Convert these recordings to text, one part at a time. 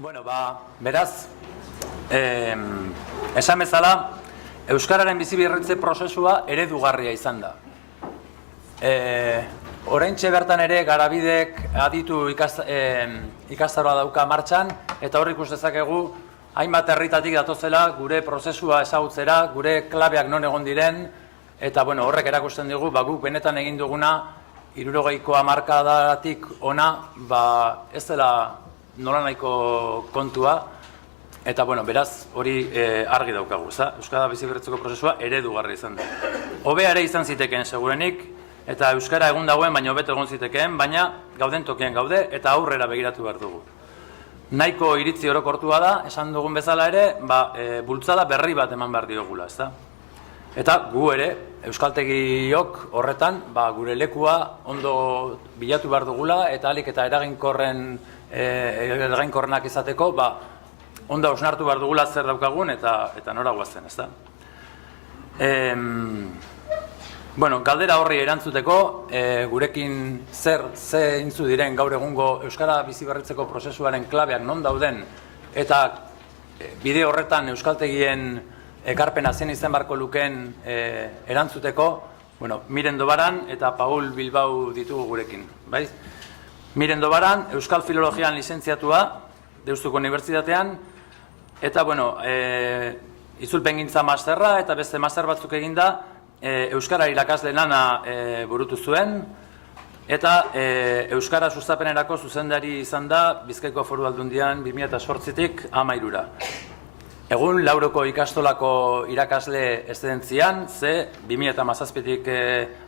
Bueno, beraz, esan bezala, Euskararen bizi-berritze prozesua eredugarria izan da. Oraintxe bertan ere Garabidek aditu ikastaroa dauka martxan, eta hor ikus dezakegu hainbat herritatik datozela gure prozesua ezagutzera, gure klabeak non egon diren, eta horrek erakusten digu, guk benetan egin duguna, 60ko hamarkadatik ona, ez dela nolanahiko kontua, eta beraz hori argi daukagu, Euskara bizi-berritzeko prozesua eredugarria izan da. Hobea ere izan zitekeen segurenik, eta Euskara egun dagoen, baina hobeto egon zitekeen, baina gauden tokian gaude, eta aurrera begiratu behar dugu. Nahiko iritzi orokortua da, esan dugun bezala ere, bultzada berri bat eman behar diogula, ezta? Eta gu ere, euskaltegiok horretan, gure lekua ondo bilatu behar dugula, eta alik eta eraginkorrenak izateko, ondo hausnartu behar dugula zer daukagun, eta nora guazen, ezta? Galdera horri erantzuteko, gurekin ze intzu diren gaur egungo Euskara bizi-berritzeko prozesuaren klabeak non dauden, eta bide horretan euskaltegien ekarpena zen izan barko lukeen erantzuteko, Miren Dobaran eta Paul Bilbao ditugu gurekin. Miren Dobaran, Euskal Filologian lizentziatua, Deustuko Unibertsitatean, eta itzulpengintza masterra eta beste master batzuk eginda, Euskara irakasle lana burutu zuen, eta Euskara sustapenerako zuzendari izan da Bizkaiko Foru Aldundian 2008tik 13. Egun Lauroko ikastolako irakasle eszedentzian, ze 2017tik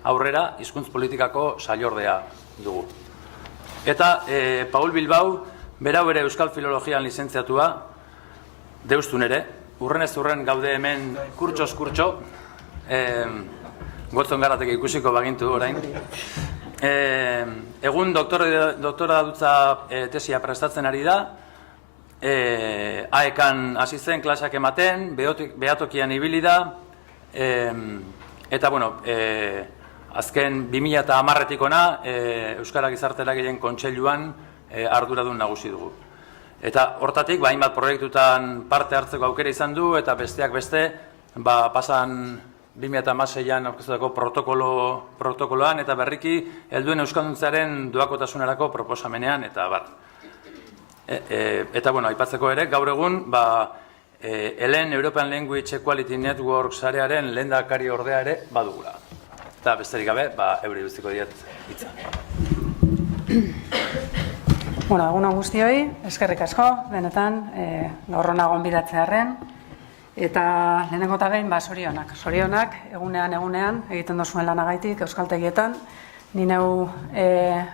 aurrera hizkuntz politikako sailordea dugu. Eta Paul Bilbao, berau ere Euskal Filologian lizentziatua, Deustun ere, urrenez urren gaude hemen kurtsoz kurtso, gotzon garatek ikusiko bagintu orain. Egun doktora dutza tesia prestatzen ari da, AEK-an hasi zen klaseak ematen, behatokian ibili da, eta azken 2010etik ona Euskara Gizarte Eragileen Kontseiluan arduradun nagusi dugu. Eta hortatik, hainbat proiektutan parte hartzeko aukera izan du, eta besteak beste, pasan 2016an aurkeztutako protokoloan, eta berriki helduen euskalduntzearen doakotasunerako proposamenean, eta bar. Eta, aipatzeko ere, gaur egun, ELEN, European Language Equality Network sarearen lehendakari ordea ere badugula. Eta besterik gabe, euri guztiko diet hitza. Egun on guztioi, eskerrik asko, benetan, gaur hona gonbidatzearren, eta lehenengo eta behin, zorionak. Zorionak, egunean egiten dozuen lanagaitik euskaltegietan, ni neu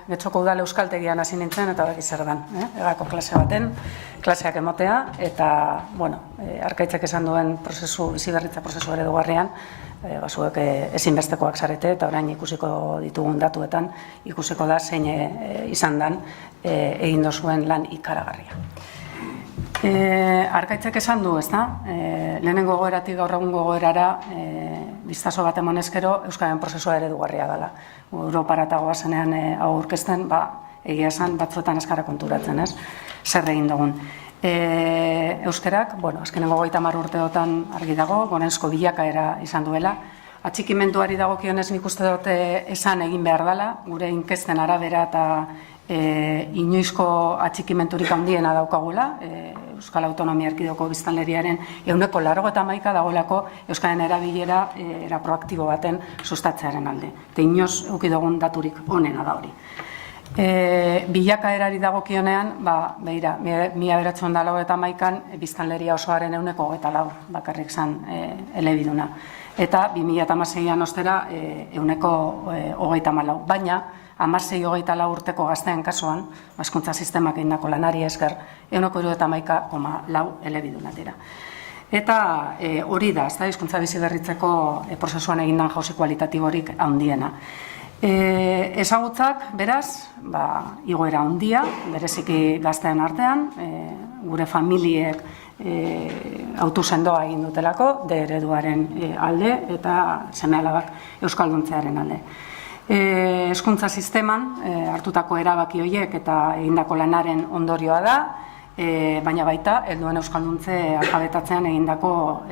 Getxoko udal euskaltegian hasi nintzen, eta baki zer dan, egako klase baten, klaseak emotea, eta, Arkaitzek esan duen bizi-berritze prozesu eredugarrian, zuek ezinbestekoak zarete, eta orain ikusiko ditugun datuetan, ikusiko da zein izan dan egin dozuen lan ikaragarria. Arkaitzek esan du, ezta? Lehenengo gogoeratik gaur egun gogoerara biztaso bat emonezkero Euskaren prozesua eredugarria dela. Europara eta goazenean aurkezten, egia esan batzuetan eskara konturatzen, ez? Zer egin dugun. Euskerak, azkenengo 30 urteotan argi dago, gorenezko bilakaera izan duela. Atxikimenduari dagokionez nik uste dut esan egin behar dela, gure inkesten arabera eta inoizko atxikimenturik handiena daukagula, Euskal Autonomia Erkidegoko biztanleriaren 91% dagoelako Euskaren erabilera era proaktibo baten sustatzearen alde. Eta inoiz eukidogun daturik onena da hori. Bilakaerari dagokionean, behira, 1991an biztanleria osoaren 24% bakarrik zan elebiduna. Eta 2016an ostera 124%. Baina, 16-24 urteko gaztean kasuan, hezkuntza sistemak egindako lanari esker, 71,4% elebiduna dira. Eta hori da, hizkuntza bizi-berritzeko prozesuan egindan jauzi kualitatiborik handiena. Ezagutzak, beraz, igoera handia, bereziki gaztean artean, gure familiek autosendoa egin dutelako, ereduaren alde eta seme-alabak euskalduntzearen alde. Hezkuntza sisteman hartutako erabaki horiek eta egindako lanaren ondorioa da, baina baita helduen euskalduntze alfabetatzean egindako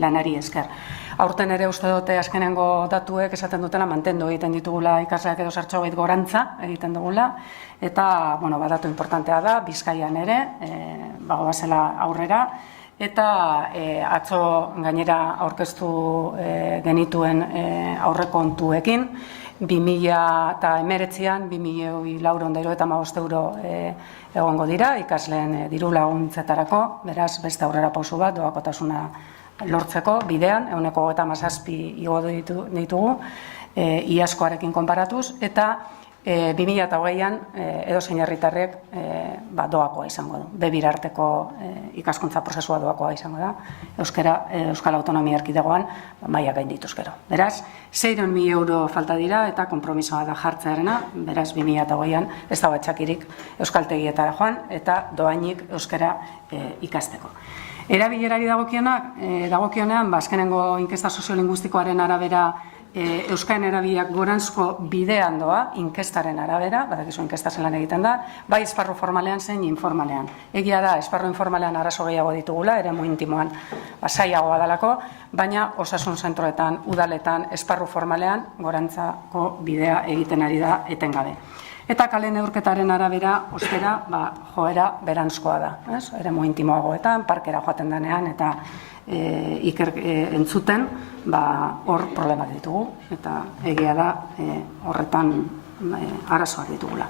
lanari esker. Aurten ere uste dute azkenengo datuek esaten dutela mantendu egiten ditugula ikasleak edo 0,8 gorantza egiten dugula, eta datu importantea da, Bizkaian ere, bagoazela aurrera, eta atzo gainera aurkeztu genituen aurrekontuekin, 2019an 2.475 euro egongo dira, ikasleen diru laguntzetarako, beraz beste aurrera pausu bat doakotasuna lortzeko bidean, 137 igo ditugu, iazkoarekin konparatuz, eta 2020an edozein herritarrek doakoa izango du. Bebirarteko ikaskuntza prozesua doakoa izango da, Euskal Autonomia Erkidegoan mailak gaindituz gero. Beraz, 600.000 euro falta dira eta konpromisoa da jartzearena, beraz 2020an ez dago etxakirik euskaltegietara joan eta doainik euskara ikasteko. Erabilerari dagokionean, azkenengo inkesta soziolinguistikoaren arabera euskaren erabileak goranzko bidean doa, inkestaren arabera, badakizu inkesta zelan egiten da, bai esparru formalean zein informalean. Egia da, esparru informalean arazo gehiago ditugula, eremu intimoan zailagoa dalako, baina osasun zentroetan, udaletan, esparru formalean gorantzako bidea egiten ari da etengabe. Eta kale neurketaren arabera, ostera, joera beranzkoa da. Eremu intimoagoetan, parkera joaten denean, eta entzuten, hor problemak ditugu, eta egia da horretan arazoak ditugula.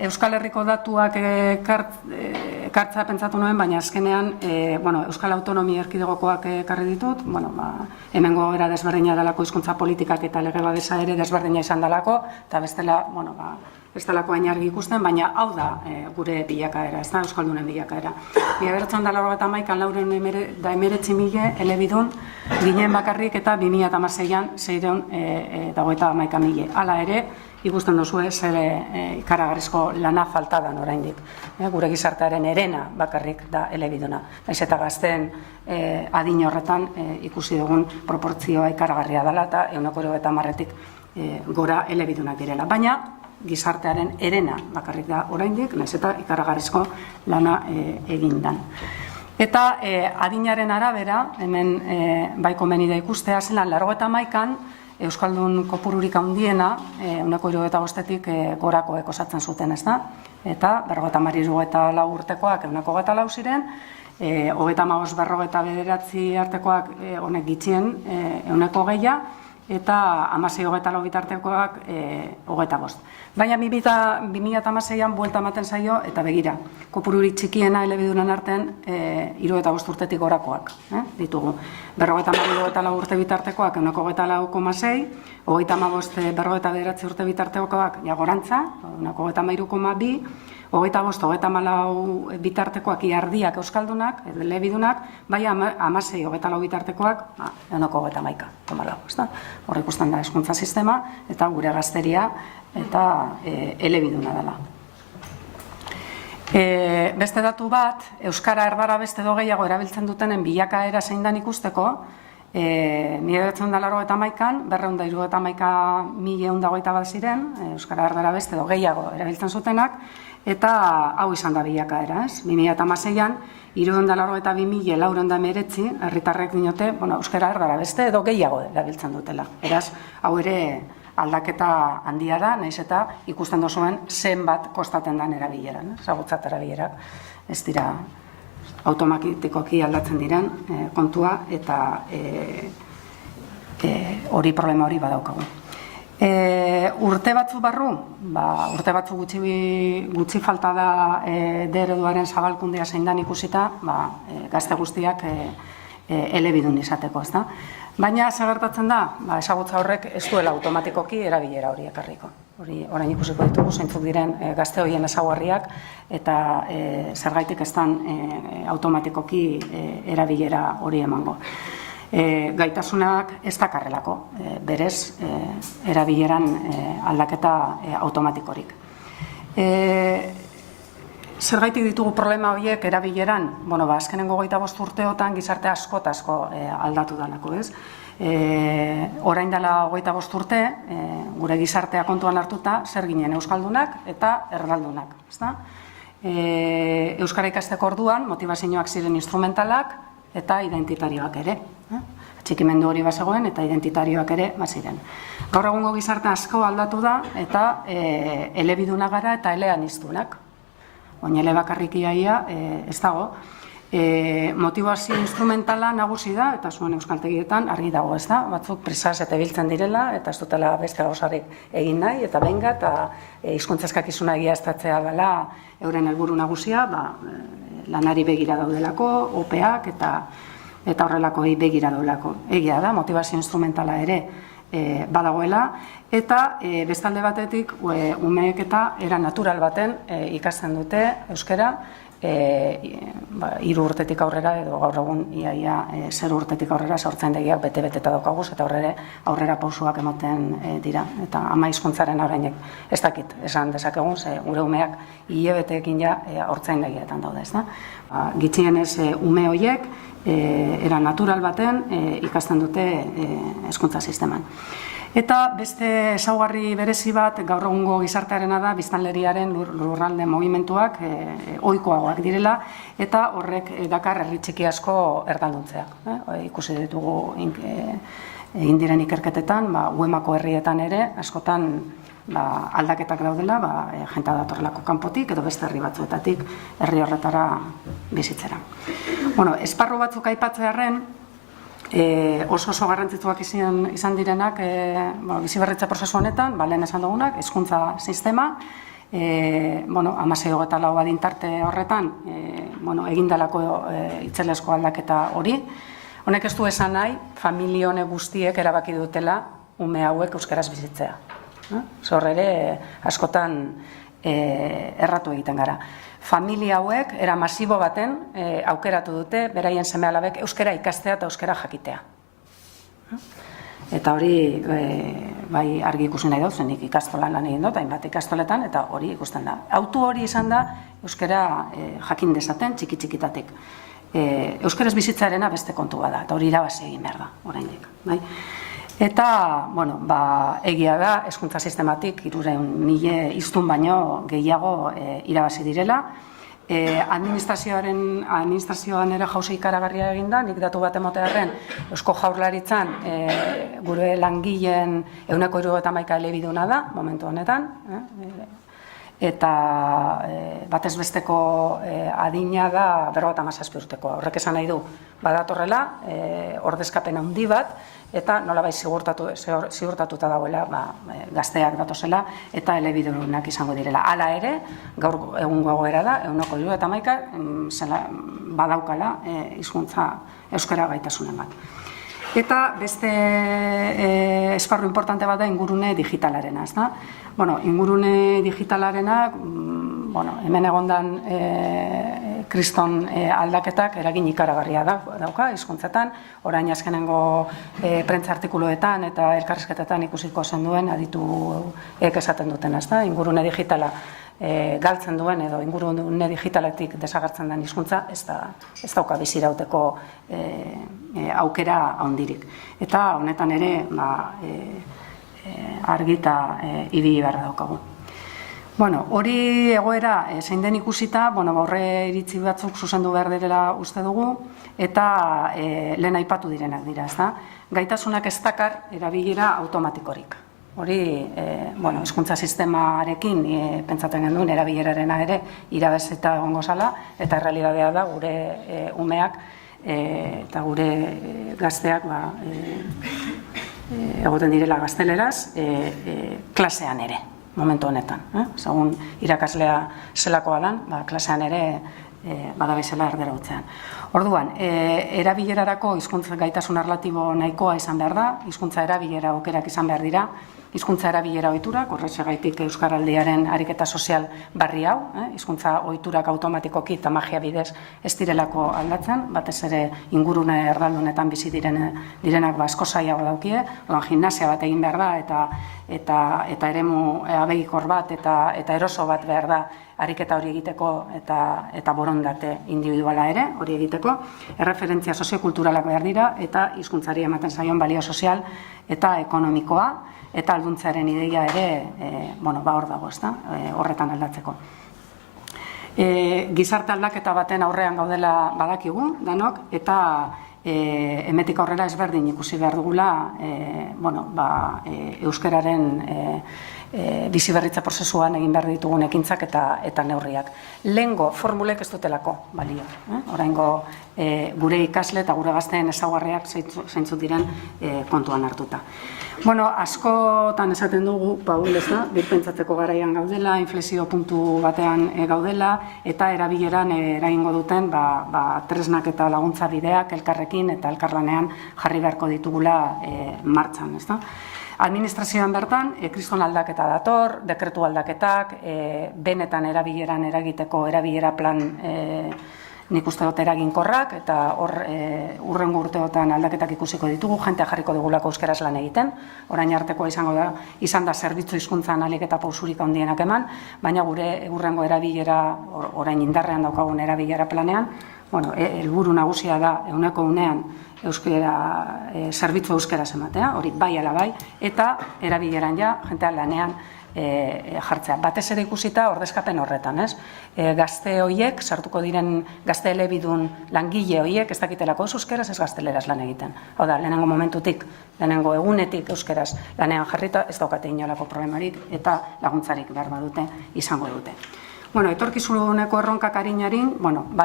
Euskal Herriko datuak ekartza pentsatu nuen, baina azkenean Euskal Autonomia Erkidegokoak ekarri ditut, hemengo era desberdina dalako hizkuntza politikak eta lege babesa ere desberdina izan dalako, eta bestela, ez dalako hain argi ikusten, baina hau da gure bilakaera, ez da Euskaldunen bilakaera. 1989an 419.000 elebidun ginen bakarrik eta 2016an 611.000. Hala ere, ikusten duzue zer ikaragarrizko lana falta da oraindik. Gure gizartearen herena bakarrik da elebiduna. Naiz eta gazteen adin horretan ikusi dugun proportzioa ikaragarria dela eta 90%tik gora elebidunak direla. Baina gizartearen herena bakarrik da oraindik, naiz eta ikaragarrizko lana egin dan. Eta adinaren arabera, hemen bai komeni da ikustea, zelan 91an Euskaldun kopururik handiena, 175-tik gorakoek osatzen zuten, ez da? Eta 54 urtekoak 124 ziren, 35-49 artekoak honek gitxien 120, eta 16-24 bitartekoak 25. Baina 2016an buelta ematen zaio, eta begira, kopururik txikiena elebidunen artean 75 urtetik gorakoak ditugu. 54 urte bitartekoak 124,6, 35-49 urte bitartekoak jagorantza, 123,2, 25-34 bitartekoak iardiak euskaldunak, elebidunak, bai 16-24 bitartekoak 131,4. Hor ikusten da hezkuntza sistema eta gure gazteria eta elebiduna dela. Beste datu bat, euskara erdara beste edo gehiago erabiltzen dutenen bilakaera zein dan ikusteko, 1991an 271.121 bat ziren, euskara erdara beste edo gehiago erabiltzen zutenak, eta hau izan da bilakaera, ez? 2016an 392.419 herritarrek dinote, euskara erdara beste edo gehiago erabiltzen dutela. Beraz, hau ere aldaketa handia da, nahiz eta ikusten duzuen zenbat kostaten den erabileran. Zagutzat erabilerak ez dira automatikoki aldatzen diren kontua eta hori problema hori badaukagu. Urte batzu barru, urte batzu gutxi falta da D-ereduaren zabalkundea zein dan ikusita, gazte guztiak elebidun izateko, ez da? Baina, gertatzen da, ezagutza horrek ez duela automatikoki erabilera hori ekarriko. Orain ikusiko ditugu, zeintzuk diren gazte horien ezaugarriak, eta zergaitik ez dan automatikoki erabilera hori emango. Gaitasunak ez dakarrelako, berez erabileran aldaketa automatikorik. Zergaitik ditugu problema horiek erabileran, azkenengo 25 urteotan gizarte asko aldatu dalako, ez? Orain dela 25 urte, gure gizartea kontuan hartuta, zer ginen euskaldunak eta erdaldunak, ez da? Euskara ikasteko orduan, motivazioak ziren instrumentalak eta identitarioak ere. Txikimendu hori bazegoen eta identitarioak ere baziren. Gaur egungo gizarte asko aldatu da eta elebiduna gara eta eleaniztunak. Oin ele bakarrik iaia ez dago. Motivazio instrumentala nagusi da, eta zuen euskaltegietan argi dago, ez da? Batzuk presaz eta biltzen direla, eta ez dutela beste gauzarik egin nahi, eta benga, eta hizkuntza eskakizuna egiaztatzea dela euren helburu nagusia, lanari begira daudelako, opeak, eta horrelakoei begira daudelako. Egia da, motivazio instrumentala ere badagoela, eta bestalde batetik umeek eta era natural baten ikasten dute euskara, 3 urtetik aurrera edo gaur egun iaia 0 urtetik aurrera sortzaindegiak bete-beteta daukaguz eta aurrera pausuak ematen dira. Eta ama hizkuntzaren orainek ez dakit esan dezakegun, ze gure umeak hilebeteekin ja hortzaindegietan daude, ez da? Gitxienez ume horiek era natural baten ikasten dute hezkuntza sisteman. Eta beste ezaugarri berezi bat gaur egungo gizartearena da biztanleriaren lurralde mugimenduak ohikoagoak direla eta horrek dakar herri txiki asko erdalduntzea. Ikusi ditugu egin diren ikerketetan, UEMako herrietan ere askotan aldaketak daudela, jenta datorrelako kanpotik edo beste herri batzuetatik herri horretara bizitzera. Esparru batzuk aipatzearren, oso garrantzitsuak izan direnak biziberritze prozesu honetan, lehen esan dugunak, hezkuntza sistema, 16-24 adintarte horretan egindalako itzelezko aldaketa hori. Honek ez du esan nahi, familia honek guztiek erabaki dutela ume hauek euskaraz bizitzea. Zor ere askotan erratu egiten gara. Familia hauek era masibo baten aukeratu dute beraien seme-alabek euskara ikastea eta euskara jakitea. Eta hori bai argi ikusi nahi dut, nik ikastolan lan egin dut, hainbat ikastoletan, eta hori ikusten da. Autu hori izan da euskara jakin dezaten txiki-txikitatik. Euskaraz bizitzarena beste kontu bada, eta hori irabazi egin behar da, oraindik. Eta, egia da, hezkuntza sistematik 300.000 hiztun baino gehiago irabazi direla. Administrazioan ere jauzi ikaragarria egin da, nik datu bat emotearren Eusko Jaurlaritzan gure langileen 171 elebiduna da, momentu honetan, eta batez besteko adina da 57 urteko. Horrek esan nahi du, badatorrela, ordezkapen handi bat, eta nolabait ziurtatuta dagoela gazteak datozela eta elebidunak izango direla. Hala ere, gaur egungo egoera da, 171 badaukala hizkuntza euskara gaitasunen bat. Eta beste esparru importante bat da ingurune digitalarena, ez da? Ingurune digitalarena, hemen egondan kriston aldaketak eragin ikaragarria dauka hizkuntzetan, orain azkenengo prentza artikuluetan eta elkarrizketetan ikusiko zen duen adituek esaten duten, ez da? Ingurune digitala galtzen duen edo ingurune digitaletik desagertzen den hizkuntza ez dauka bizirauteko aukera handirik. Eta honetan ere argita ibili beharra daukagu. Hori egoera zein den ikusita, horre iritzi batzuk zuzendu behar direla uste dugu, eta lehen aipatu direnak dira, ez da? Gaitasunak ez dakar erabilera automatikorik. Hori, hezkuntza sistemarekin pentsatzen genduen erabilerarena ere irabazita egongo zala, eta errealitatea da gure umeak eta gure gazteak egoten direla gazteleraz klasean ere, momentu honetan. Segun irakaslea zelakoa dan, klasean ere badabizela erdera utzean. Orduan, erabilerarako hizkuntza gaitasun erlatibo nahikoa izan behar da, hizkuntza erabilera aukerak izan behar dira, hizkuntza erabilera ohiturak, horrexegatik euskaraldiaren ariketa sozial barri hau, hizkuntza ohiturak automatikoki eta magia bidez ez direlako aldatzen, batez ere ingurune erdaldunetan bizi direnak asko zailago daukie, gimnasia bat egin behar da eta eremu abegikor bat eta eroso bat behar da ariketa hori egiteko eta borondate individuala ere hori egiteko, erreferentzia soziokulturalak behar dira eta hizkuntzari ematen zaion balio sozial eta ekonomikoa, eta alduntzaren ideia ere, hor dago, ez da, horretan aldatzeko. Gizarte aldaketa baten aurrean gaudela badakigu, danok, eta hemetik aurrera ezberdin ikusi behar dugula euskararen biziberritza prozesuan egin behar ditugun ekintzak eta neurriak. Lehengo formulek ez dutelako balio. Oraingo gure ikasle eta gure gazteen ezaugarriak zeintzuk diren kontuan hartuta. Askotan esaten dugu, Paul, ez da, birpentsatzeko garaian gaudela, inflexio puntu batean gaudela, eta erabileran eragingo duten tresnak eta laguntza bideak elkarrekin eta elkarlanean jarri beharko ditugula martxan, ez da. Administrazioan bertan, kriston aldaketa dator, dekretu aldaketak, benetan erabileran eragiteko erabilera plan nik uste dut eraginkorrak, eta hor hurrengo urteotan aldaketak ikusiko ditugu, jentea jarriko dugulako euskeraz lan egiten, orain artekoa izan da zerbitzu hizkuntzan ahalik eta pausurik handienak eman, baina gure hurrengo erabilera, orain indarrean daukagun erabilera planean, helburu nagusia da ehuneko unean zerbitzu euskeraz ematea, hori bai ala bai, eta erabileran ja, jentea lanean jartzea. Batez ere ikusita ordezkapen horretan, ez? Gazte horiek, sartuko diren gazte elebidun langile horiek, ez dakitelako euskeraz, ez gazteleraz lan egiten. Hau da, lehenengo momentutik, lehenengo egunetik euskeraz lanean jarrita, ez daukate inolako problemarik eta laguntzarik behar badute izango dute. Etorkizuneko erronkak arinarin,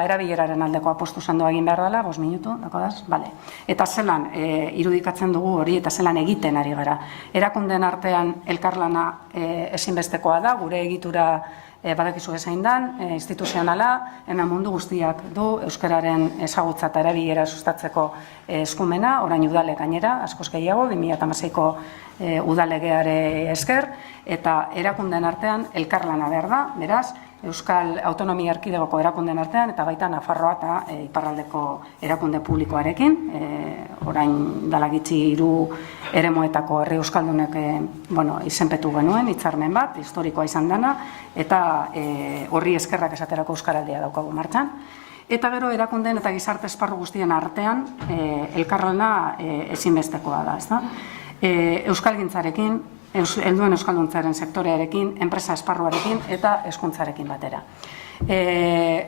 erabileraren aldeko apostu sandoa egin behar dela, 5 minutu, dako daz? Bale. Eta zelan irudikatzen dugu hori, eta zelan egiten ari gara. Erakundeen artean elkarlana ezinbestekoa da, gure egitura badakizu ezain dan, instituzionala, hemen mundu guztiak du, euskararen ezagutza eta erabilera sustatzeko eskumena, orain udale gainera, askoz gehiago, 2016ko udalegeare esker, eta erakundeen artean elkarlana behar da, beraz, Euskal Autonomia Erkidegoko erakundeen artean, eta baita Nafarroa eta iparraldeko erakunde publikoarekin, orain dala gitxi 3 eremuetako herri euskaldunek izenpetu genuen, hitzarmen bat, historikoa izan dena, eta horri eskerrak esaterako euskaraldia daukagu martxan. Eta gero erakundeen eta gizarte esparru guztien artean elkarlana ezinbestekoa da, ez da? Euskalgintzarekin, helduen euskalduntzearen sektorearekin, enpresa esparruarekin eta hezkuntzarekin batera.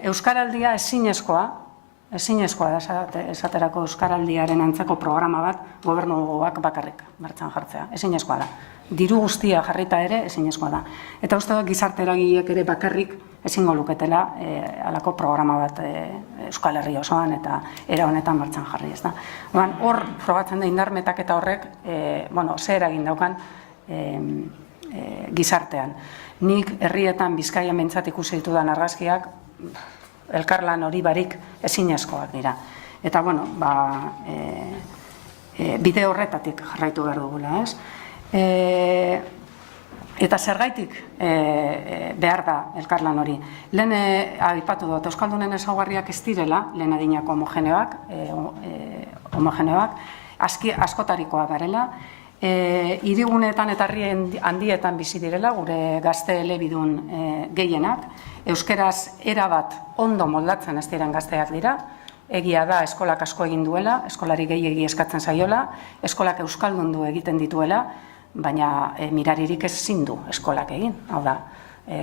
Euskaraldia ezinezkoa da esaterako euskaraldiaren antzeko programa bat gobernuak bakarrik martxan jartzea, ezinezkoa da. Diru guztia jarrita ere ezinezkoa da. Eta uste dut gizarte eragileek ere bakarrik ezingo luketela halako programa bat Euskal Herri osoan eta era honetan martxan jarri, ez da. Hor probatzen da indarmetak eta horrek ze eragin daukan gizartean. Nik herrietan Bizkaian behintzat ikusi ditudan argazkiak elkarlan hori barik ezinezkoak dira. Eta, bide horretatik jarraitu behar dugula, ez? Eta zergaitik behar da elkarlan hori. Lehen aipatu dut, euskaldunen ezaugarriak ez direla, lehen adinako homogeneoak, askotarikoa garela, hiriguneetan eta herri handietan bizi direla, gure gazte elebidun gehienak, euskeraz erabat ondo moldatzen ez diren gazteak dira, egia da eskolak asko egin duela, eskolari gehiegi eskatzen zaiola, eskolak euskaldundu egiten dituela, baina miraririk ezin du eskolak egin. Hau da,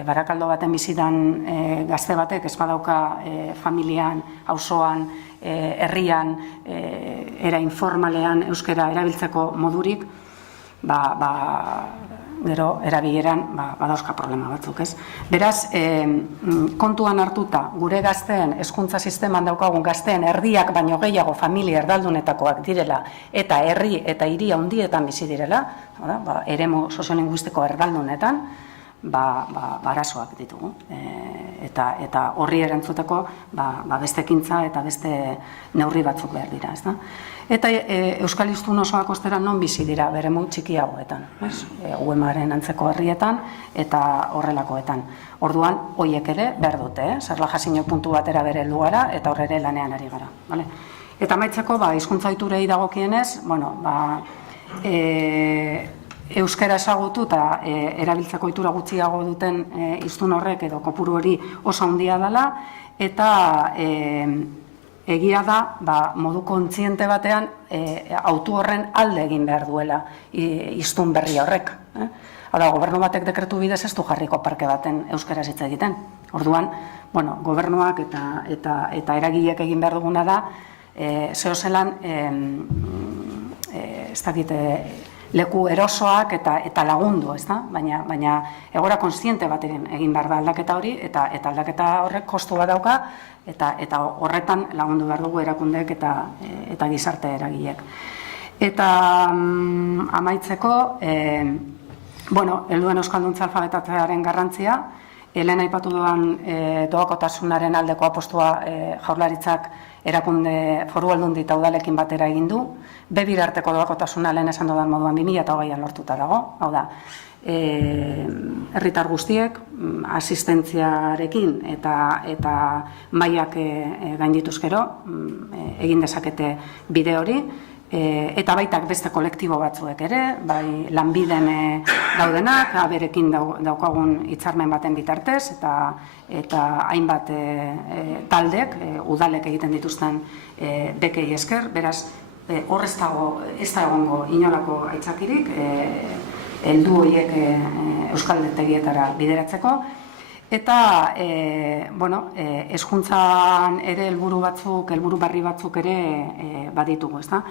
Barakaldo baten bizidan gazte batek ez badauka familian, auzoan, herrian, era informalean euskera erabiltzeko modurik, gero erabileran badauzka problema batzuk, ez? Beraz, kontuan hartuta gure gazteen hezkuntza sisteman daukagun gazteen erdiak baino gehiago familia erdaldunetakoak direla eta herri eta hiri handietan bizi direla, eremu soziolinguistiko erdaldunetan, arazoak ditugu. Eta horri erantzuteko beste ekintza eta beste neurri batzuk behar dira, ez da? Eta euskal hiztun osoak ostera non bizi dira beremu txikiagoetan, UEMaren antzeko herrietan eta horrelakoetan. Orduan, hoiek ere behar dute, zerla jasino puntu batera bere heldu gara eta horre ere lanean ari gara. Eta amaitzeko, hizkuntza ohiturei dagokienez, euskara ezagutu eta erabiltzeko ohitura gutxiago duten hiztun horrek edo kopuru hori oso handia dela eta egia da, modu kontziente batean, autu horren alde egin behar duela hiztun berri horrek. Hau da, gobernu batek dekretu bidez ez du jarriko parke baten euskaraz hitz egiten. Orduan, gobernuak eta eragileek egin behar duguna da, zehozelan, ez dakit, leku erosoak eta lagundu, ez da? Baina egora kontziente bat egin behar da aldaketa hori, eta aldaketa horrek kostu bat dauka, eta horretan lagundu behar dugu erakundeek eta gizarte eragileek. Eta amaitzeko, helduen euskalduntza alfabetatzearen garrantzia, lehen aipatu duan doakotasunaren aldeko apostua Jaurlaritzak erakunde foru aldundi eta udalekin batera egin du, bebir arteko doakotasuna lehen esan dudan moduan 2008an lortuta dago, hau da, herritar guztiek asistentziarekin eta mailak gaindituzkero egin dezakete bide hori, eta baitak beste kolektibo batzuek ere, bai lanbiden daudenak, berekin daukagun hitzarmen baten bitartez, eta hainbat taldek, udalek egiten dituzten bekei esker, beraz, hor ez da egongo inolako aitzakirik, heldu horiek euskaltegietara bideratzeko, eta hezkuntzan ere helburu berri batzuk ere baditugu, ezta?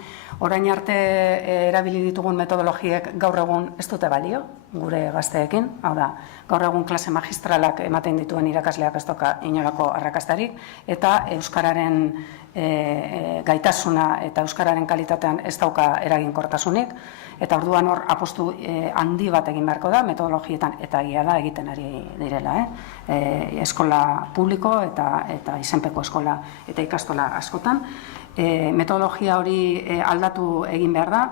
Orain arte erabili ditugun metodologiek gaur egun ez dute balio gure gazteekin, hau da, gaur egun klase magistralak ematen dituen irakasleak ez dauka inolako arrakastarik, eta euskararen gaitasuna eta euskararen kalitatean ez dauka eraginkortasunik, eta orduan hor apostu handi bat egin beharko da metodologietan, eta egia da egiten ari direla, eskola publiko eta izenpeko eskola eta ikastola askotan. Metodologia hori aldatu egin behar da,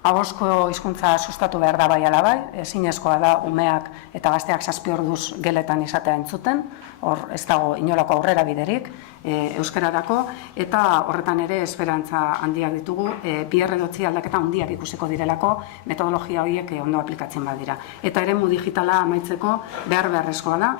ahozko hizkuntza sustatu behar da bai ala bai, ezinezkoa da umeak eta gazteak 7 orduz geletan izatea entzuten, hor ez dago inolako aurrera biderik euskararako, eta horretan ere esperantza handiak ditugu, biherredotzi aldaketa handiak ikusiko direlako metodologia horiek ondo aplikatzen badira. Eta eremu digitala amaitzeko beharrezkoa da,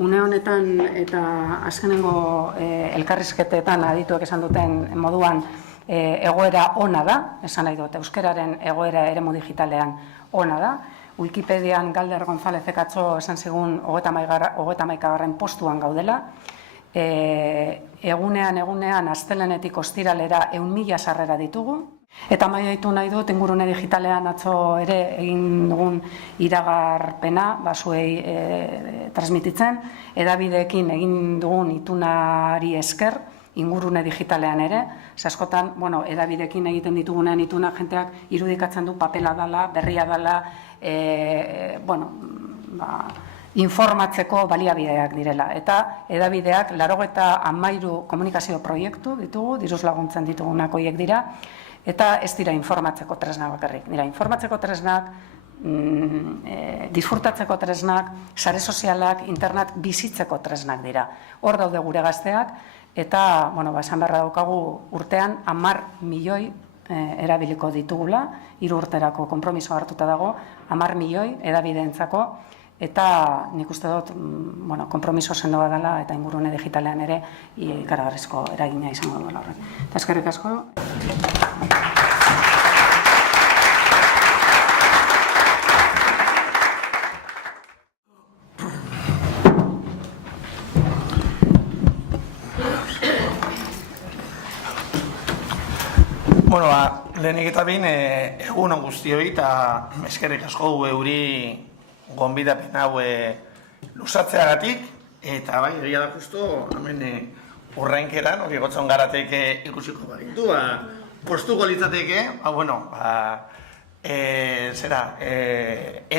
une honetan eta azkenengo elkarrizketetan adituek esan duten moduan egoera ona da, esan nahi dut, euskararen egoera eremu digitalean ona da. Wikipedian Galder Gonzálezek atzo esan zigun 31. postuan gaudela, egunean astelehenetik ostiralera 1.000 sarrera ditugu, eta mailaitu nahi dut ingurune digitalean atzo ere egin dugun iragarpena, zuei transmititzen, hedabideekin egin dugun itunari esker, ingurune digitalean ere, askotan, hedabideekin egiten ditugunean itunak jenteak irudikatzen du papela dela, berria dela, informatzeko baliabideak direla. Eta hedabideak 93 komunikazio proiektu ditugu, diruz laguntzen ditugunak horiek dira, eta ez dira informatzeko tresnak bakarrik. Dira informatzeko tresnak, disfrutatzeko tresnak, sare sozialak, internet bizitzeko tresnak dira. Hor daude gure gazteak, eta, esan beharra daukagu urtean 10 milioi erabiliko ditugula, 3 urterako konpromiso hartuta dago, 10 milioi edabideentzako, eta nik uste dut konpromiso sendo bat dela eta ingurune digitalean ere ikaragarrizko eragina izango duela horrek. Eta eskerrik asko. Lehenik eta behin egun on guztioi eta eskerrik asko du euri gonbidapen hau luzatzeagatik, eta bai, egia da justu, hemen urrenkeran, hori gotzon garatek ikusiko bagintu, postuko litzateke,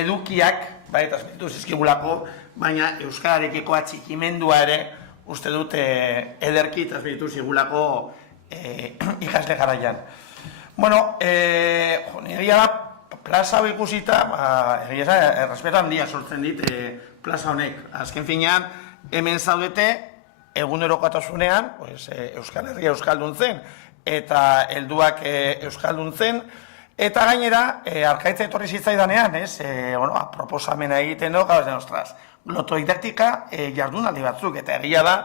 edukiak, eta espiritu zizkigulako, baina euskararekiko atxikimendua ere, uste dut ederki eta espiritu zigulako ikasle garaian. Egia da, plaza hau ikusita, egia da, errespetu handia sortzen dit plaza honek. Azken finean, hemen zaudete, egunerokotasunean, Euskal Herria euskalduntzen, eta helduak euskalduntzen, eta gainera, arkaitza etorri zitzaidanean, proposamena egiten dut, gauz den, ostras, glotodidaktika jardunaldi batzuk, eta egia da,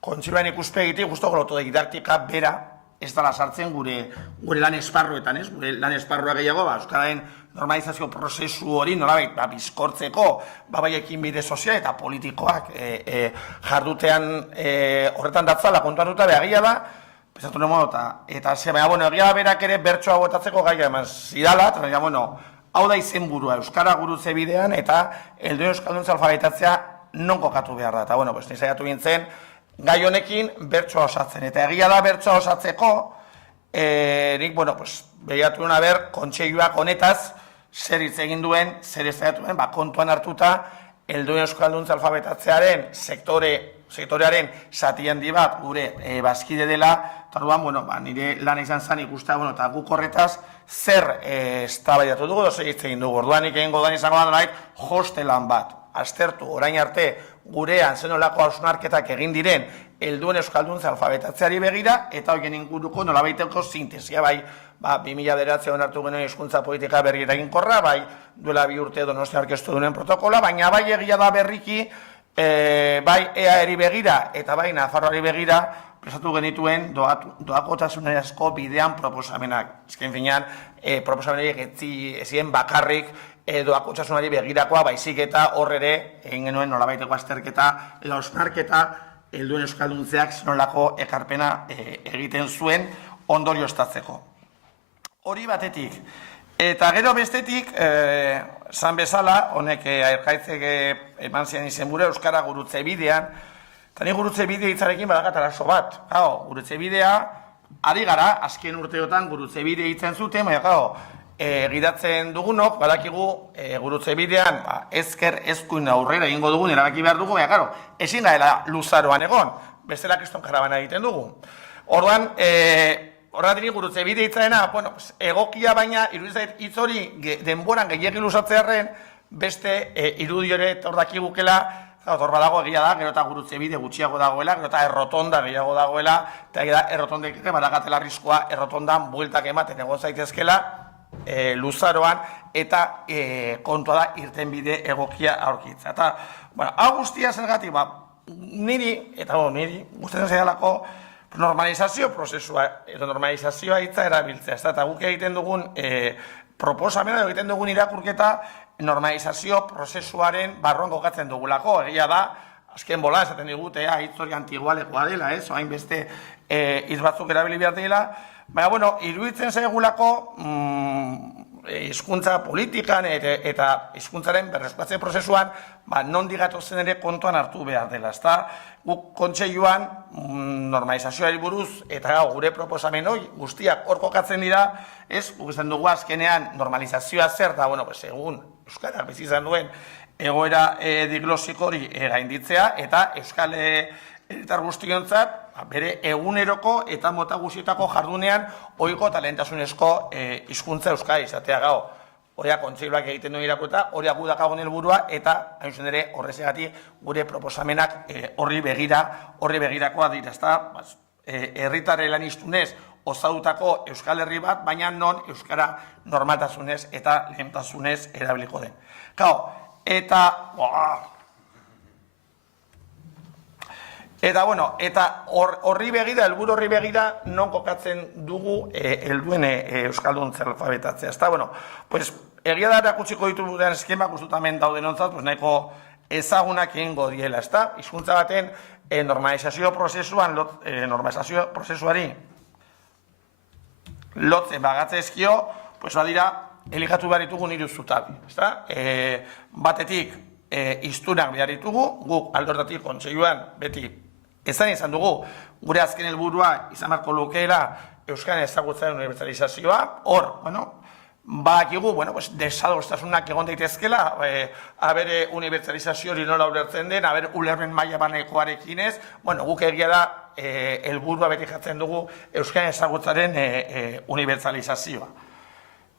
Kontseiluaren ikuspegitik justo golotu didaktika bera ez dela sartzen gure lan esparruetan, ez? Gure lan esparrua gehiago, euskararen normalizazio prozesu hori nolabait bizkortzeko, bai ekinbide sozial eta politikoak jardutean horretan datzala kontuatuta behagia da, pensatu nemo eta egia da berak ere bertsoa botatzeko gaia eman zidala, eta hau da izenburua euskara gurutze bidean eta helduen euskalduntza alfabetatzea non kokatu behar da. Eta nizaiatu bintzen, gai honekin bertsoa osatzen. Eta egia da bertsoa osatzeko, nik, behiatu duen haber, kontseiluak honetaz, zer hitz egin duen, zer ezagatu duen, kontuan hartuta, helduen euskalduntza alfabetatzearen sektorearen zati handi bat gure bazkide dela, eta nire lan izan zen ikustea, eta guk horretaz, zer eztabaidatu dugu, doze hitz egin dugu. Orduan nik egingo da izango da nolait, hostelan bat, aztertu, orain arte, gurean zenolako hausnarketak egin diren helduen euskalduntza alfabetatzeari begira, eta horien inguruko nolabaiteko sintesia, bai 2009 hartu genuen hizkuntza politika berri eraginkorra, bai duela 2 urte Donostian aurkeztu duen protokola, baina bai egia da berriki, bai EAEri begira eta bai Nafarroari begira, prestatu genituen doakotasunezko bidean proposamenak. Ezken finean, proposamenak ezien bakarrik doakotasunari begirakoa, baizik eta hor ere, egin genuen nolabaiteko azterketa, edo hausnarketa, helduen euskalduntzeak zenolako ekarpena egiten zuen ondorio estatzeko. Hori batetik. Eta gero bestetik, zan bezala, honek Arkaitzek eman zian izenburu euskara gurutze bidean, eta ni gurutze bide hitzarekin badakat arazo bat. Gurutze bidea, ari gara, azken urteotan gurutze bide hitzen zuten, baina gidatzen dugunok, badakigu gurutze bidean ezker ezkuin aurrera egingo dugun, erabaki behar dugu, baina ezin gaela luzaroan egon, bestela kriston karabana egiten dugu. Orduan, horretik gurutze bide hitzarena, egokia baina, irudizait hitz hori denboran gehiagi luzatzearen, beste irudi hori hor dakigukela, hor badago egia da, gero eta gurutze bide gutxiago dagoela, gero eta errotonda gehiago dagoela, eta egia da errotondek badagatela arriskua errotondan bueltak ematen egon zaitezkela, luzaroan, eta kontua da irten bide egokia aurkitza. Eta, hau guztia zergatik, niri gustatzen zaidalako normalizazio prozesua, edo normalizazioa hitza erabiltzea. Eta guk egiten dugun proposamena, egiten dugun irakurketa, normalizazio prozesuaren barruan kokatzen dugulako. Egia da, azken bola, esaten digute, hitz hori antigualekoa dela, oain beste hitz batzuk erabili behar dela, baina, iruditzen zaigulako hizkuntza politikan eta hizkuntzaren berreskuratzea prozesuan nondik gatozen ere kontuan hartu behar dela. Guk kontseiluan normalizazioari buruz eta gure proposamen hori guztiak hor kokatzen dira, guk esan dugu azkenean normalizazioa zer da, egun euskarak bizi izan duen egoera diglosiko hori gainditzea eta euskal herritar guztiontzat bere eguneroko eta mota guztietako jardunean ohiko eta lehentasunezko hizkuntza euskara izatea gau. Horiak kontseiluak egiten duen irakurta, horiak gudakagon helburua eta hain zuen ere horrezegatik gure proposamenak horri begirakoa dira. Herritar elaniztunez osadutako euskal herri bat, baina non euskara normaltasunez eta lehentasunez erabiliko den. Eta horri begira, helburu horri begira, non kokatzen dugu helduen euskalduntza alfabetatzeaz. Egia da erakutsiko ditugunean eskemak ustutamen dauden ontzat, nahiko ezagunak egingo diela, hizkuntza baten normalizazio prozesuari lotzen bagatzezkio, badira, elikatu behar ditugu hiru zutabe. Batetik, hiztunak behar ditugu, guk aldortatik kontseiluan beti ezan izan dugu, gure azken helburua izan beharko lukeela euskaren ezagutzaren unibertsalizazioa, hor, badakigu, desadostasunak egon daitezkela, abere unibertsalizazio hori nola ulertzen den, abere ulermen maila banekoarekin ez, guk egia da helburua beti jatzen dugu euskaren ezagutzaren unibertsalizazioa.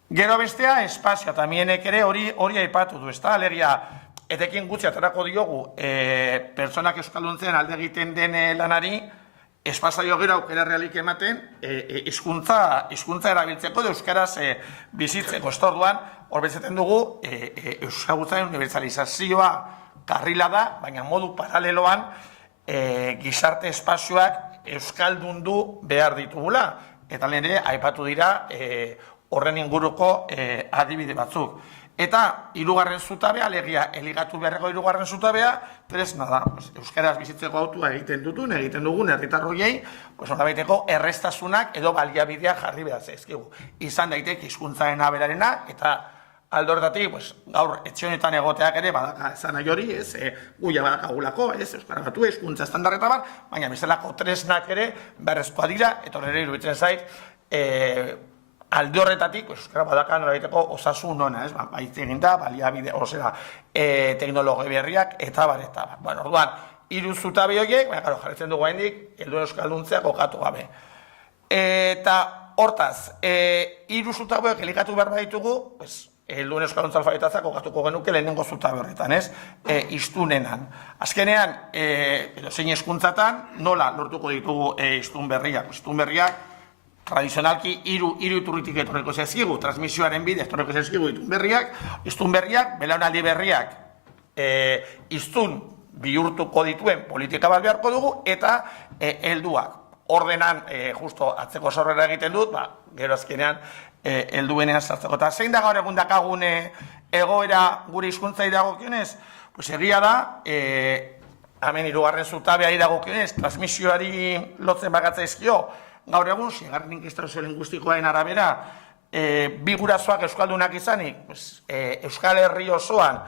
Gero bestea, espazioa, eta mienek ere hori aipatu du, alegia, etekin gutxi aterako diogu pertsonak euskalduntzen alde egiten den lanari, espazio gero aukera realik ematen, hizkuntza erabiltzeko, euskaraz bizitzeko. Orduan, hor bezaten dugu, euskalduntaren unibertsalizazioa karrila da, baina modu paraleloan, gizarte espazioak euskaldundu behar ditugula. Eta lehen ere, aipatu dira horren inguruko adibide batzuk. Eta hirugarren zutabea, alegia eligatu beharreko hirugarren zutabea, tresna da, euskaraz bizitzeko autua egiten dugun herritarroiei, nolabaiteko erreztasunak edo baliabideak jarri behar zaizkigu. Izan daiteke hizkuntzaren aberarena, eta alde horretatik, gaur etxe honetan egoteak ere badaka esan nahi hori, guia badakagulako, euskara batu, hizkuntza estandarreta bat, baina bezalako tresnak ere beharrezkoa dira, eta horre iruditzen zait, alde horretatik, euskara badaka nolabaiteko osasun ona, baitz eginda, baliabide, teknologi berriak, eta bar. Orduan, hiru zutabe horiek, jarretzen dugu haindik, helduen euskalduntzeak kokatu gabe. Eta hortaz, hiru zutabeak elikatu behar baditugu, helduen euskalduntza alfabetatzak kokatuko genuke lehenengo zutabe horretan, hiztunenan. Azkenean, zein hizkuntzatan, nola lortuko ditugu hiztun berriak. Hiztun berriak, tradizionalki hiru iturritik etorriko zaizkigu, transmisioaren bidez etorriko zaizkigu hiztun berriak, belaunaldi berriak hiztun bihurtuko dituen politika bat beharko dugu, eta helduak. Ordenan, justo atzeko sorrera egiten dut, gero azkenean helduenean sartzeko. Eta zein da gaur egun dakagun egoera gure hizkuntzai dagokionez? Egia da, hemen hirugarren zutabeari dagokionez, transmisioari lotzen bagatzaizkio, gaur egun, seigarren inkestazio linguistikoaren arabera, bi gurasoak euskaldunak izanik, Euskal Herri osoan,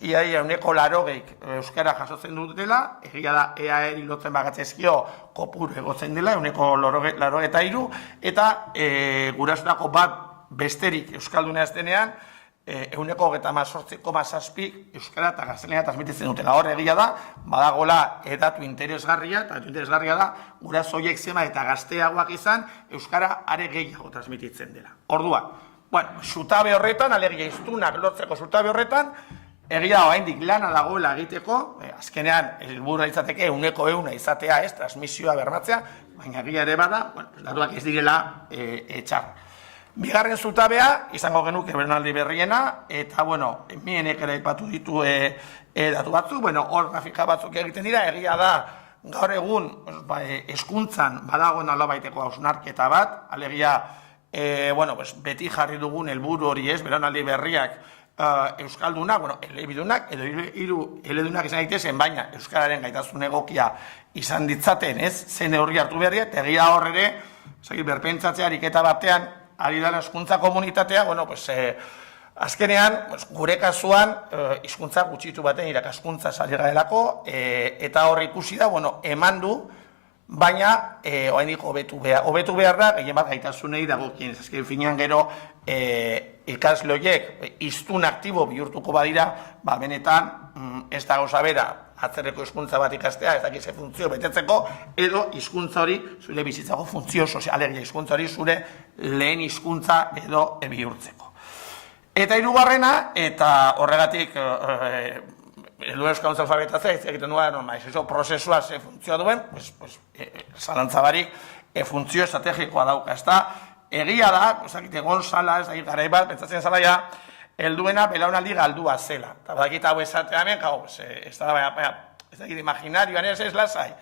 iaia 80% euskara jasotzen dutela, egia da EAEri lotzen bagatzaizkio kopuru egotzen dela, 83%, eta gurasoetako bat besterik euskalduna ez denean, 98,7% euskara eta gaztelania transmititzen dutela. Hor egia da, badagola datu interesgarria, eta datu interesgarria da, gurasoiek zema eta gazteagoak izan, euskara are gehiago transmititzen dela. Orduan, zutabe horretan, alegia hiztunak lortzeko zutabe horretan, egia da, oraindik lana dagoela egiteko, azkenean, helburua izateke 100% izatea transmisioa bermatzea, baina egia ere bada, datuak ez direla etxar. Bigarren zutabea, izango genuke belaunaldi berriena, eta, mienek ere aipatu ditu datu batzuk, hor grafika batzuk egiten dira, egia da, gaur egun, hezkuntzan badagoen nolabaiteko hausnarketa bat, alegia, beti jarri dugun helburu hori belaunaldi berriak euskaldunak, elebidunak, edo eledunak izan daitezen, baina euskararen gaitasun egokia izan ditzaten, zen neurri hartu berria, eta egia hor ere, berpentzatze ariketa batean, ari da hizkuntza komunitatea, azkenean, gure kasuan, hizkuntza gutxitu baten irakaskuntza sari garelako, eta hor ikusi da, eman du, baina, oraindik hobetu behar da, gehien bat gaitasunei dagokien, azken finean gero, ikasle horiek, hiztun aktibo bihurtuko badira, benetan, ez da gauza bera, atzerreko hizkuntza bat ikastea, ez dakize funtzio betetzeko, edo hizkuntza hori zure bizitzako funtzio sozialegia, hizkuntza hori zure lehen hizkuntza edo bihurtzeko. Eta hirugarrena, eta horregatik helduen euskalduntza alfabetatzea egiten duen, prozesua ze funtzioa duen, zalantza barik, funtzio estrategikoa dauka, ez da, egia da, egon zala, ez da, garai bat, pentsatzen zala ja, helduena belaunaldi galdua zela. Eta badakit hau esatea hemen, ez da, imaginarioan ez lasai.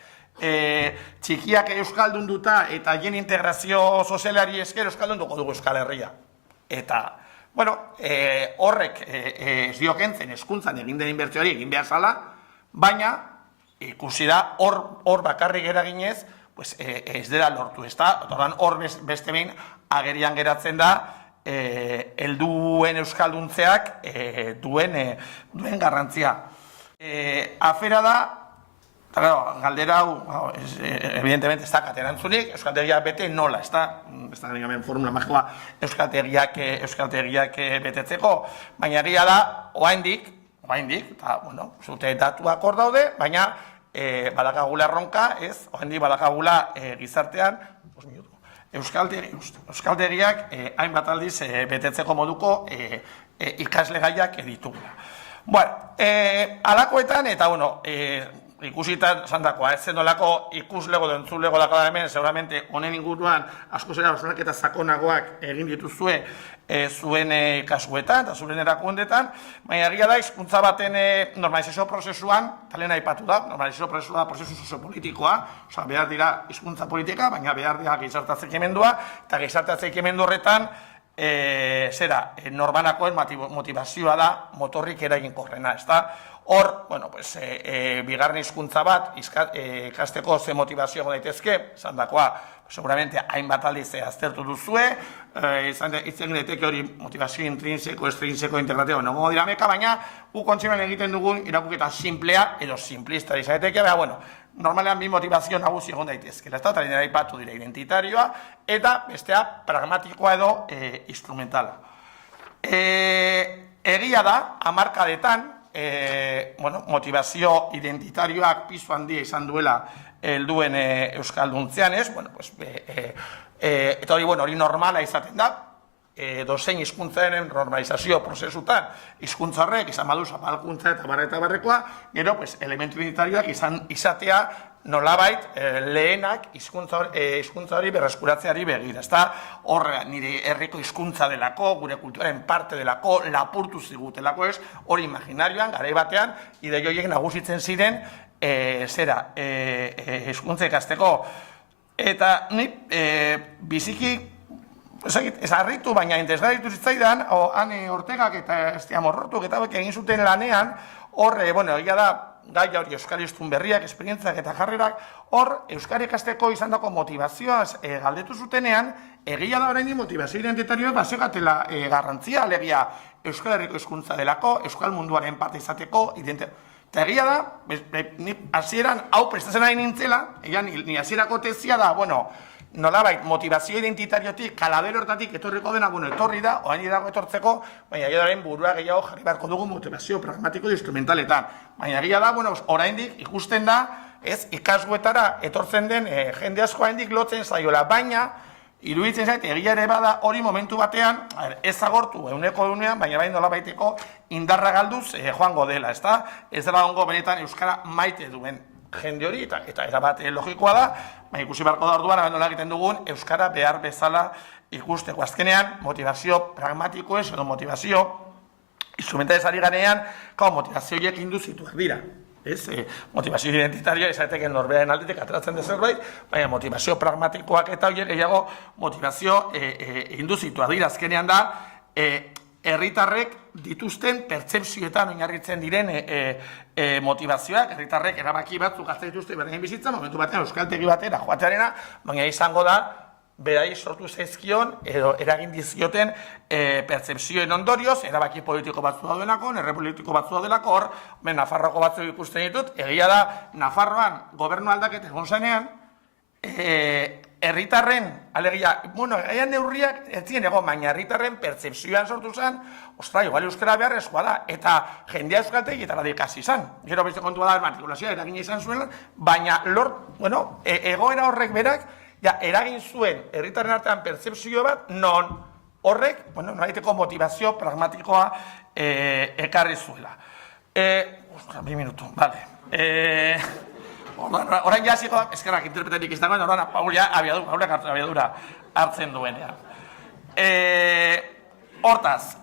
Txikiak euskaldun duta eta jen integrazio sozialari esker euskaldun dugu Euskal Herria. Eta, horrek ez dio kentzen hezkuntzan egin den inbertsioari egin behar zala, baina ikusi da hor bakarrik eraginez ez dela lortu, ez da? Hor beste behin agerian geratzen da helduen euskalduntzeak duen garrantzia. Afera da, galdera hau, evidentemente ez da katerantzunik, euskaltegia bete nola, ez da hemen formula magikoa euskaltegiak betetzeko, baina egia da, oraindik, eta, zute datuak hor daude, baina badakagula erronka, oraindik badakagula gizartean, euskaltegiak hainbat aldiz betetzeko moduko ikasle gaiak ditugula. Alakoetan, eta ikusita zandakoa, ez zen nolako ikuslego edo entzulego dakala hemen, seguramente honen inguruan asko zera eta sakonagoak egin dituzue zuen kasuetan eta zuen erakundetan, baina egia da hizkuntza baten normalizazio prozesuan, talen aipatu da, normalizazio prozesua da prozesu soziopolitikoa, osea, behar dira hizkuntza politika, baina behar dira gizartatze ekimendua, eta gizartatze ekimendu horretan, norbanakoen motivazioa da motorrik eraginkorrena, ez da? Hor, bueno, pues, bigarren hizkuntza bat ikasteko ze motivazioa daitezke, zandakoa, seguramente hainbat aldiz aztertu duzue, izan daiteke hori motivazio intrinseko, estrinseko, integratibo, no dinamika, baina gu kontziban egiten dugun irakuketa simplea edo simplista izan daiteke, baina, bueno, normalean bi motivazio nagusi egon daitezkela, ez da, eta nire aipatu dira identitarioa, eta bestea pragmatikoa edo instrumentala. Egia da, hamarkadetan, motivazio identitarioak pisu handia izan duela helduen euskalduntzean, ez? Eta hori normala izaten da, dozein hizkuntzaren normalizazio prozesutan, hizkuntza horrek izan badu zapalkuntza eta barrekoa, gero elementu identitarioak izatea nolabait lehenak hizkuntza hori berreskuratzeari begira. Ez da hor nire herriko hizkuntza delako, gure kulturaren parte delako, lapurtu zigutelako ez, hori imaginarioan, garai batean, idei horiek nagusitzen ziren hizkuntza ikasteko. Eta ni biziki ez harritu, baina interesgarritu zitzaidan, han Ortegak eta Estiamorrotuk eta egin zuten lanean, hor, egia da, gai hori euskaristun berriak, esperientziak eta jarrerak, hor, euskara ikasteko izandako motivazioaz galdetu zutenean, egia da oraindik motivazio identitarioa bazegatela garrantzia, alegia Euskal Herriko hizkuntza delako, euskal munduaren parte izateko, eta egia da, ni hasieran hau prestatzen ari nintzela, ni hasierako tezia da, nolabait, motivazio identitariotik, kalabero hortatik etorriko dena, etorri da, orain dago etortzeko, baina egia da burua gehiago jarri beharko dugu motivazio pragmatiko eta instrumentaletan. Baina egia da, oraindik ikusten da, ikasguetara etortzen den jende asko oraindik lotzen zaiola, baina iruditzen zait, egia ere bada hori momentu batean, ez agortu euneko eunean, baina bain nolabaiteko indarra galduz joango dela, ez da? Ez dela ongo benetan euskara maite duen jende hori, eta erabat logikoa da, baina ikusi beharko da orduan, nola egiten dugun, euskara behar bezala ikusteko. Azkenean, motivazio pragmatikoez edo motivazio instrumentalez ari ganean, motivazio horiek induzituak dira. Motivazio identitarioa izateken norberaren aldetik ateratzen de zerbait, baina motivazio pragmatikoak eta horiek gehiago motivazio induzituak dira. Azkenean da, herritarrek dituzten pertzepzioetan oinarritzen diren motivazioak, herritarrek erabaki batzuk hartzen dituzte beraien bizitza, momentu batean euskaltegi batera joatearena, baina izango da, berai sortu zaizkion edo eragin dizkioten pertzepzioen ondorioz, erabaki politiko batzu daudenako, errepolitiko batzu daudelako, hor, Nafarroako batzuk ikusten ditut, egia da, Nafarroan gobernu aldaketa egon zenean, herritarren, alegia, gaian neurriak ez ziren egon, baina herritarren pertzepzioan sortu zen, ostra, igual euskara beharrezkoa da, eta jendea euskaltegi eta radikasi izan. Gero beste kontua da, matrikulazioa eragina izan zuen, baina egoera horrek berak, eragin zuen herritarren artean pertzepzio bat, non horrek, nolaiteko motivazio pragmatikoa ekarri zuela. 2 minutu, bale. Orain jasiko da, eskerrak interpretetik izangoen, orain Paulak abiadura hartzen duenean. Hortaz,